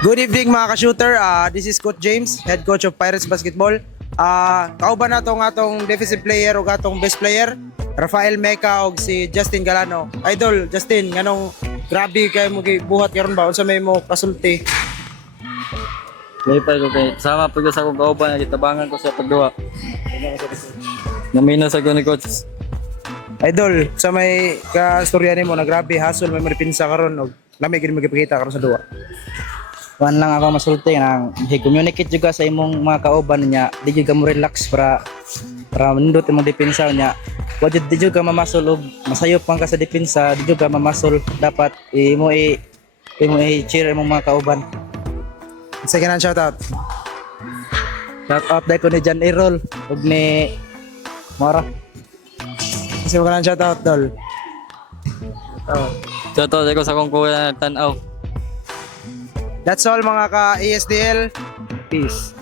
Good evening mga ka-shooter. This is Coach James, head coach of Pirates Basketball. Kauban na atong defensive player o atong best player, Rafael Meca og si Justin Galano. Idol, Justin, nganong grabe kay mo buhat karon ba unsa may mo kasulti? Lipay ko kay sama pag sa akong kauban gitabangan ko sa pagduwa. Namina sa ni coach. Idol, sa may kastorya nimo na grabe hasol may maripinsa karon og lami gid magipakita karon sa duwa. Kuan lang ako masulti nang communicate juga sa imong mga kauban niya, di juga mo relax para nindot imong depensa niya. Wa jud di juga mamasol og masayop man ka sa depensa, di juga mamasol dapat imo i-cheer imong mga kauban. Second hand shoutout. Shout out dai ko ni Jan Errol ug ni Mara. Kasi mo kanang shoutout dol. Chato ko sa akong kuya tan-aw. That's all mga ka-ASDL. Peace.